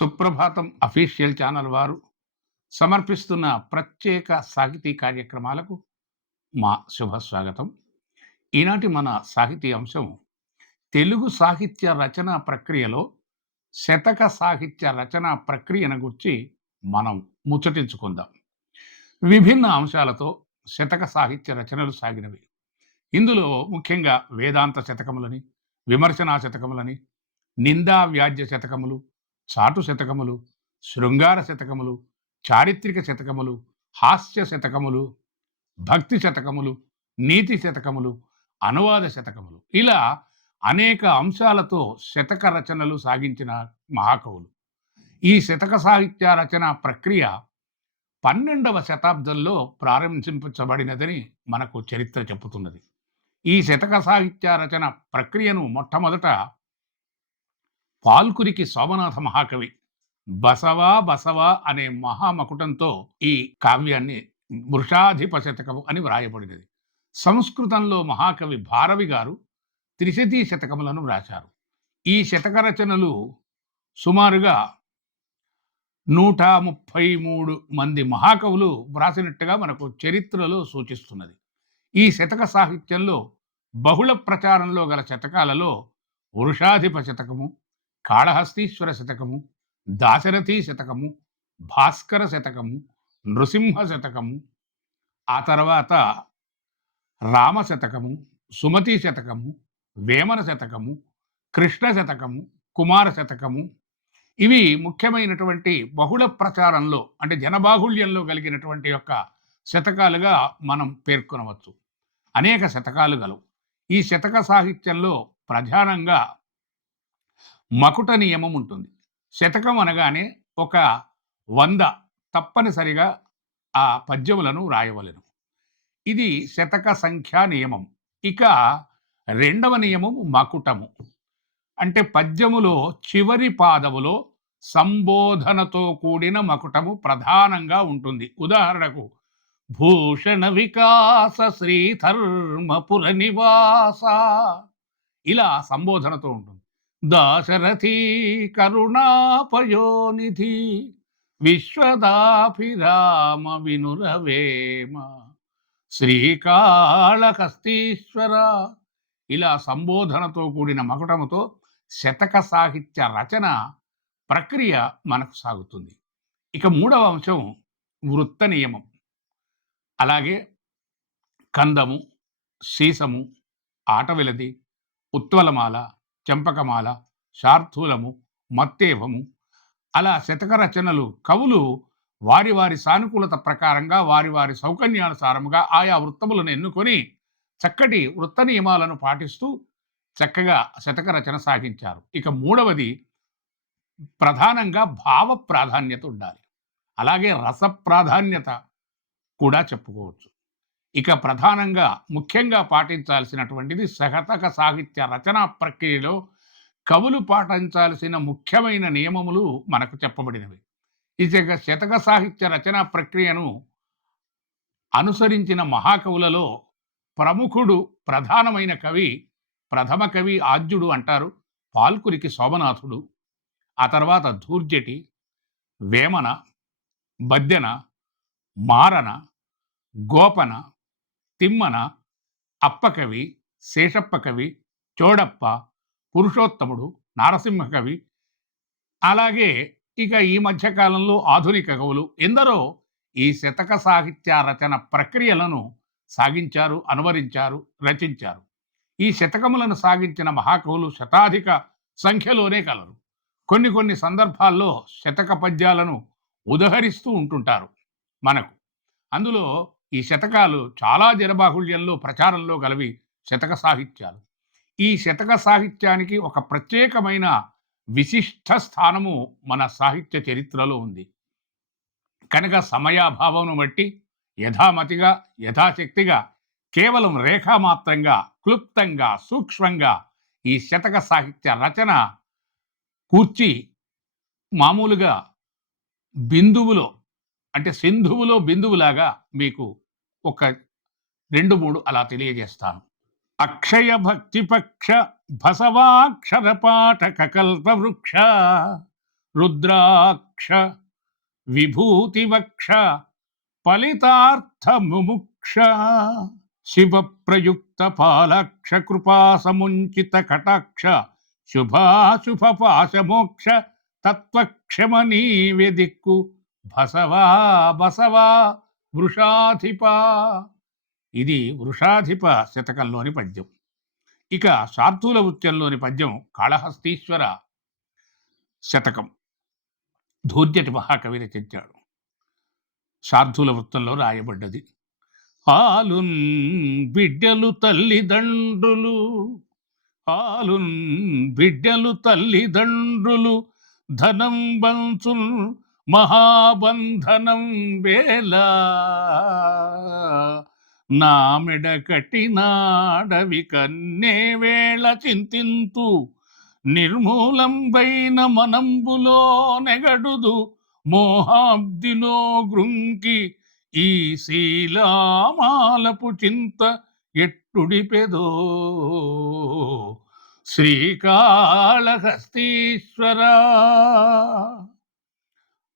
సుప్రభాతం official channel వారు సమర్పిస్తున్న ప్రత్యేక సాహితీ కార్యక్రమాలకు మా శుభ స్వాగతం. ఈనాటి మన సాహితీ అంశం తెలుగు సాహిత్య రచన ప్రక్రియలో శతక సాహిత్య రచన ప్రక్రియను గురించి మనం ముచ్చటించుకుందాం. విభిన్న అంశాలతో శతక సాహిత్య రచనలు సాగినవి. ఇందులో ముఖ్యంగా వేదాంత శతకములని విమర్శనా శతకములని నిందా వ్యాజ్య శతకములు చాటు శతకములు శృంగార శతకములు చారిత్రక శతకములు హాస్య శతకములు భక్తి శతకములు నీతి శతకములు అనువాద శతకములు. ఇలా అనేక అంశాలతో శతక రచనలు సాగించిన మహాకవులు. ఈ శతక సాహిత్య రచన ప్రక్రియ పన్నెండవ శతాబ్దంలో ప్రారంభించబడినదని మనకు చరిత్ర చెబుతున్నది. ఈ శతక సాహిత్య రచన ప్రక్రియను మొట్టమొదట పాల్కురికి సోమనాథ మహాకవి. బసవా బసవా అనే మహామకుటంతో ఈ కావ్యాన్ని వృషాధిప శతకము అని వ్రాయబడినది. సంస్కృతంలో మహాకవి భారవి గారు త్రిశతీ శతకములను వ్రాశారు. ఈ శతక రచనలు సుమారుగా నూట ముప్పై మూడు మంది మహాకవులు వ్రాసినట్టుగా మనకు చరిత్రలో సూచిస్తున్నది. ఈ శతక సాహిత్యంలో బహుళ ప్రచారంలో గల శతకాలలో వృషాధిప శతకము కాళహస్తీశ్వర శతకము దాశరథి శతకము భాస్కర శతకము నృసింహ శతకము ఆ తర్వాత రామ శతకము సుమతి శతకము వేమన శతకము కృష్ణ శతకము కుమార శతకము ఇవి ముఖ్యమైనటువంటి బహుళ ప్రచారంలో అంటే జనబాహుళ్యంలో కలిగినటువంటి యొక్క శతకాలుగా మనం పేర్కొనవచ్చు. అనేక శతకాలు గలవు. ఈ శతక సాహిత్యంలో ప్రధానంగా మకుట నియమం ఉంటుంది. శతకం అనగానే ఒక వంద తప్పనిసరిగా ఆ పద్యములను రాయవలెను. ఇది శతక సంఖ్యా నియమం. ఇక రెండవ నియమము మకుటము. అంటే పద్యములో చివరి పాదములో సంబోధనతో కూడిన మకుటము ప్రధానంగా ఉంటుంది. ఉదాహరణకు భూషణ వికాస శ్రీధర్మపుర నివాస ఇలా సంబోధనతో ఉంటుంది. దాశరథి కరుణాపయోనిధి విశ్వదాభిరామ వినురవేమ. శ్రీకాళహస్తీశ్వర. ఇలా సంబోధనతో కూడిన మకుటముతో శతక సాహిత్య రచన ప్రక్రియ మనకు సాగుతుంది. ఇక మూడవ అంశం వృత్త నియమం. అలాగే కందము సీసము ఆటవిలది ఉత్వలమాల చెంపకమాల శార్థూలము మత్తేభము అలా శతక రచనలు కవులు వారి వారి సానుకూలత ప్రకారంగా వారి వారి సౌకర్యానుసారముగా ఆయా వృత్తములను ఎన్నుకొని చక్కటి వృత్త నియమాలను పాటిస్తూ చక్కగా శతక రచన సాగించారు. ఇక మూడవది ప్రధానంగా భావ ప్రాధాన్యత ఉండాలి. అలాగే రస ప్రాధాన్యత కూడా చెప్పుకోవచ్చు. ఇక ప్రధానంగా ముఖ్యంగా పాటించాల్సినటువంటిది సహతక సాహిత్య రచనా ప్రక్రియలో కవులు పాటించాల్సిన ముఖ్యమైన నియమములు మనకు చెప్పబడినవి. ఇది శతక సాహిత్య రచనా ప్రక్రియను అనుసరించిన మహాకవులలో ప్రముఖుడు ప్రధానమైన కవి ప్రథమ కవి ఆద్యుడు అంటారు పాల్కురికి శోభనాథుడు ఆ తర్వాత ధూర్జటి వేమన బద్దెన మారన గోపన తిమ్మన అప్పకవి శేషప్ప కవి చోడప్ప పురుషోత్తముడు నారసింహ కవి అలాగే ఇక ఈ మధ్యకాలంలో ఆధునిక కవులు ఎందరో ఈ శతక సాహిత్య రచన ప్రక్రియలను సాగించారు అనువరించారు రచించారు. ఈ శతకములను సాగించిన మహాకవులు శతాధిక సంఖ్యలోనే కలరు. కొన్ని కొన్ని సందర్భాల్లో శతక పద్యాలను ఉదహరిస్తూ ఉంటుంటారు మనకు. అందులో ఈ శతకాలు చాలా జనబాహుళ్యంలో ప్రచారంలో గలవి శతక సాహిత్యాలు. ఈ శతక సాహిత్యానికి ఒక ప్రత్యేకమైన విశిష్ట స్థానము మన సాహిత్య చరిత్రలో ఉంది. కనుక సమయాభావమును బట్టి యథామతిగా యథాశక్తిగా కేవలం రేఖామాత్రంగా క్లుప్తంగా సూక్ష్మంగా ఈ శతక సాహిత్య రచన కూర్చి మామూలుగా బిందువులో అంటే సింధువులో బిందువులాగా మీకు ఒక రెండు మూడు అలా తెలియజేస్తాను. అక్షయ భక్తిపక్ష భసవాక్షర పాఠక కల్పవృక్ష రుద్రాక్ష విభూతివక్ష ఫలితార్థ ముముక్ష శివ ప్రయుక్త పాలక్ష కృపా సముంచిత కటాక్ష శుభాశుభ పాశమోక్ష తత్వక్షమ నీవే దిక్కు బసవా బసవా వృషాధిప. ఇది వృషాధిప శతకంలోని పద్యం. ఇక శార్దూల వృత్యంలోని పద్యం కాళహస్తీశ్వర శతకం. ధూర్జటి మహాకవి రచించాడు శార్దూల వృత్తంలో రాయబడ్డది. ఆలున్ బిడ్డలు తల్లిదండ్రులు ఆలున్ బిడ్డలు తల్లిదండ్రులు ధనం బంచుల్ మహాబంధనం వేళ నా మెడ కట్టినాడవి కన్నే వేళ చింతింతు నిర్మూలంబైన మనంబులో నెగడుదు మోహాబ్దిలో గృంకి ఈ శీలామాలపు చింత ఎట్టుడిపెదో. శ్రీకాళహస్తీశ్వరా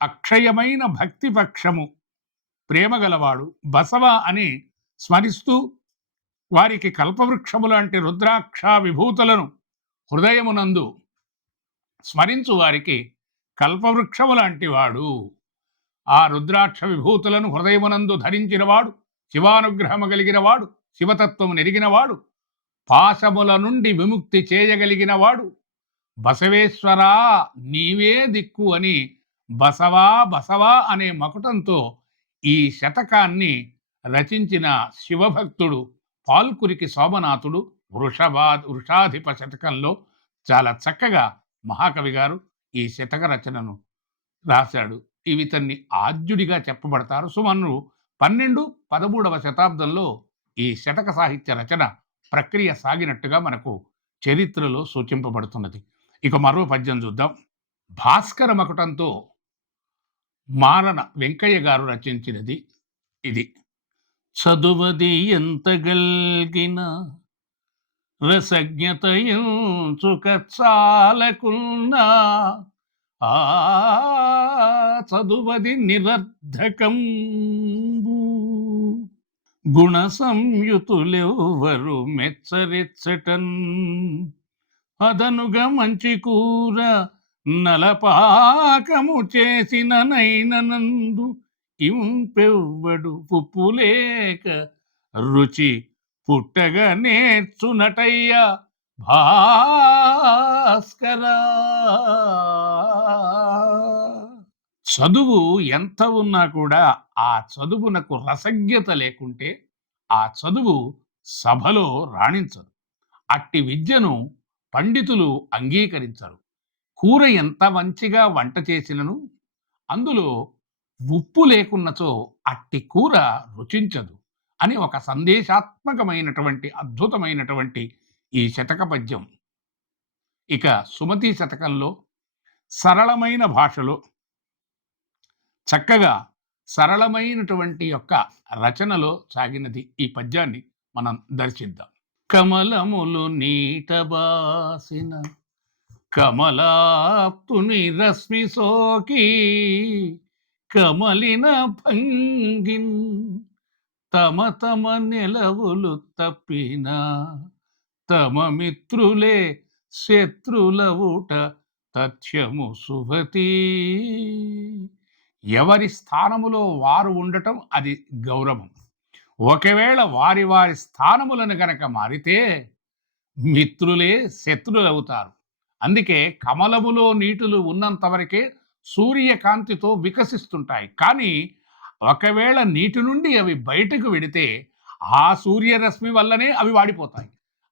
అక్షయమైన భక్తిపక్షము ప్రేమగలవాడు బసవ అని స్మరిస్తూ వారికి కల్పవృక్షము లాంటి రుద్రాక్ష విభూతులను హృదయమునందు స్మరించు వారికి కల్పవృక్షము లాంటి వాడు. ఆ రుద్రాక్ష విభూతులను హృదయమునందు ధరించినవాడు శివానుగ్రహము కలిగినవాడు శివతత్వము నెరిగినవాడు పాశముల నుండి విముక్తి చేయగలిగినవాడు బసవేశ్వరా నీవే దిక్కు అని బసవా బసవా అనే మకుటంతో ఈ శతకాన్ని రచించిన శివభక్తుడు పాల్కురికి సోమనాథుడు వృషభా వృషాధిప శతకంలో చాలా చక్కగా మహాకవి గారు ఈ శతక రచనను రాశాడు. ఇవి తన్ని ఆద్యుడిగా చెప్పబడతారు. సుమన్ను పన్నెండు పదమూడవ శతాబ్దంలో ఈ శతక సాహిత్య రచన ప్రక్రియ సాగినట్టుగా మనకు చరిత్రలో సూచింపబడుతున్నది. ఇక మరో పద్యం చూద్దాం. భాస్కర మకుటంతో మారణ వెంకయ్య గారు రచించినది ఇది. చదువది ఎంత గల్గిన రసజ్ఞతయుచుక చాలకున్నా ఆ చదువది నిరర్ధకం గుణ సంయుతులెవ్వరు మెచ్చరిచ్చటన్ అదనుగా మంచి కూర నలపాకము చేసిన నైనందు ఇంపెవ్వడు ఉప్పు లేక రుచి పుట్టగా నేర్చునటయ్య భాస్కరా. చదువు ఎంత ఉన్నా కూడా ఆ చదువునకు రసజ్ఞత లేకుంటే ఆ చదువు సభలో రాణించదు. అట్టి విద్యను పండితులు అంగీకరించరు. కూర ఎంత మంచిగా వంట చేసినను అందులో ఉప్పు లేకున్నచో అట్టి కూర రుచించదు అని ఒక సందేశాత్మకమైనటువంటి అద్భుతమైనటువంటి ఈ శతక పద్యం. ఇక సుమతి శతకంలో సరళమైన భాషలో చక్కగా సరళమైనటువంటి యొక్క రచనలో సాగినది ఈ పద్యాన్ని మనం దర్శిద్దాం. కమలములు నీటబాసిన కమలాప్తుని రశ్మి సోకి కమలిన భంగిన్ తమ తమ నిలవులు తప్పిన తమ మిత్రులే శత్రులవుట తథ్యము సుభతి. ఎవరి స్థానములో వారు ఉండటం అది గౌరవం. ఒకవేళ వారి వారి స్థానములను గనక మారితే మిత్రులే శత్రులవుతారు. అందుకే కమలములో నీటులు ఉన్నంత వరకే సూర్యకాంతితో వికసిస్తుంటాయి. కానీ ఒకవేళ నీటి నుండి అవి బయటకు వెడితే ఆ సూర్యరశ్మి వల్లనే అవి వాడిపోతాయి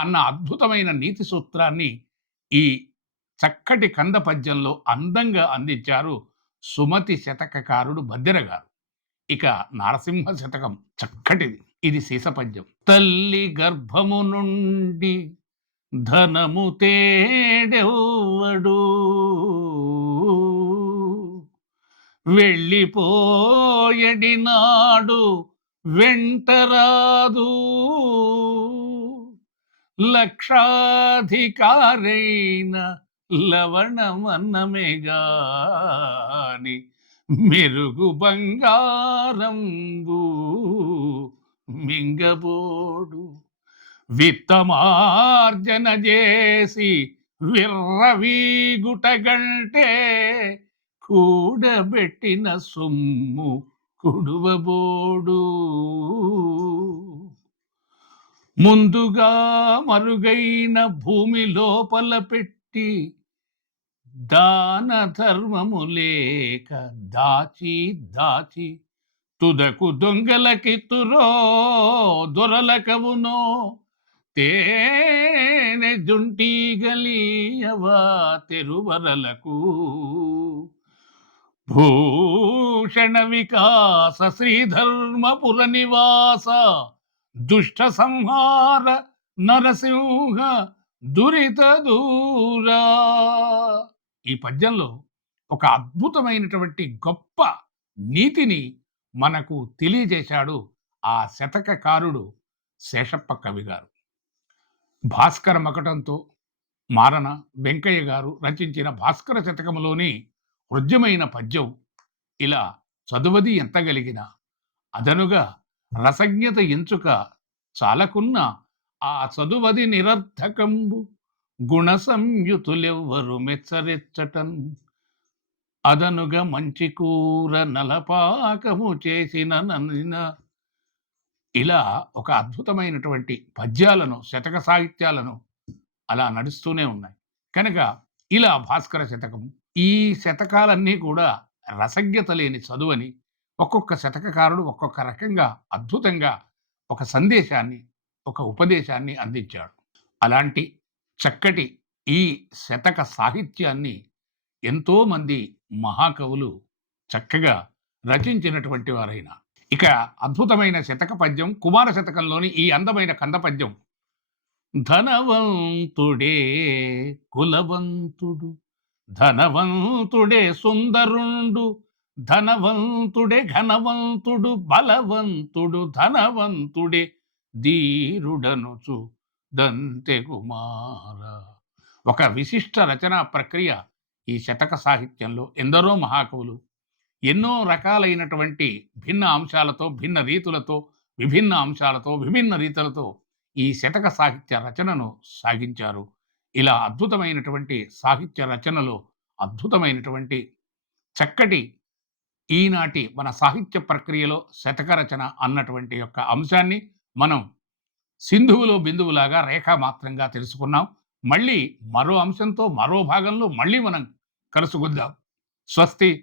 అన్న అద్భుతమైన నీతి సూత్రాన్ని ఈ చక్కటి కంద పద్యంలో అందంగా అందించారు సుమతి శతకకారుడు భద్ర గారు ఇక నారసింహ శతకం చక్కటిది. ఇది సీసపద్యం తల్లి గర్భము నుండి ధనము తేడెవ్వడు? వెళ్ళిపోయడి నాడు వెంటరాదు. లక్షాధికారైన లవణమన్నమే గాని మెరుగు బంగారంబు మింగబోడు. విత్తమార్జన చేసి విర్రవీగుటగంటే కూడబెట్టిన సొమ్ము కుడువబోడు. ముందుగా మరుగైన భూమి లోపల పెట్టి దాన ధర్మము లేక దాచి దాచి తుదకు దొంగలకిత్తురో దొరలకవునో తేనె జుంటీగలీయవా తెరువరలకు? భూషణ వికాస శ్రీధర్మపుర నివాస దుష్ట సంహార నరసింహ దురిత దూరా. ఈ పద్యంలో ఒక అద్భుతమైనటువంటి గొప్ప నీతిని మనకు తెలియజేశాడు ఆ శతకకారుడు శేషప్ప కవి గారు. భాస్కర మకటంతో మారన వెంకయ్య గారు రచించిన భాస్కర శతకములోని హృద్యమైన పద్యం. ఇలా చదువది ఎంతగలిగిన అదనుగా రసజ్ఞత ఎంచుక చాలకున్న ఆ చదువది నిరర్థకంబు గుణ సంయుతులెవ్వరు మెచ్చరెచ్చటన్ అదనుగా మంచి కూర నలపాకము చేసిన నన్న ఇలా ఒక అద్భుతమైనటువంటి పద్యాలను శతక సాహిత్యాలను అలా నడుస్తూనే ఉన్నాయి. కనుక ఇలా భాస్కర శతకము ఈ శతకాలన్నీ కూడా రసజ్ఞత లేని చదువని ఒక్కొక్క శతకకారుడు ఒక్కొక్క రకంగా అద్భుతంగా ఒక సందేశాన్ని ఒక ఉపదేశాన్ని అందించాడు. అలాంటి చక్కటి ఈ శతక సాహిత్యాన్ని ఎంతోమంది మహాకవులు చక్కగా రచించినటువంటి వారైన ఇక అద్భుతమైన శతక పద్యం కుమార శతకంలోని ఈ అందమైన కంద పద్యం ధనవంతుడే కులవంతుడు ధనవంతుడే సుందరుండు ధనవంతుడే ఘనవంతుడు బలవంతుడు ధనవంతుడే ధీరుడనుచు దంతే కుమార. ఒక విశిష్ట రచనా ప్రక్రియ ఈ శతక సాహిత్యంలో ఎందరో మహాకవులు ఎన్నో రకాలైనటువంటి భిన్న అంశాలతో భిన్న రీతులతో విభిన్న అంశాలతో విభిన్న రీతులతో ఈ శతక సాహిత్య రచనను సాగించారు. ఇలా అద్భుతమైనటువంటి సాహిత్య రచనలో అద్భుతమైనటువంటి చక్కటి ఈనాటి మన సాహిత్య ప్రక్రియలో శతక రచన అన్నటువంటి యొక్క అంశాన్ని మనం సింధువులో బిందువులాగా రేఖామాత్రంగా తెలుసుకున్నాం. మళ్ళీ మరో అంశంతో మరో భాగంలో మళ్ళీ మనం కలుసుకుందాం. స్వస్తి.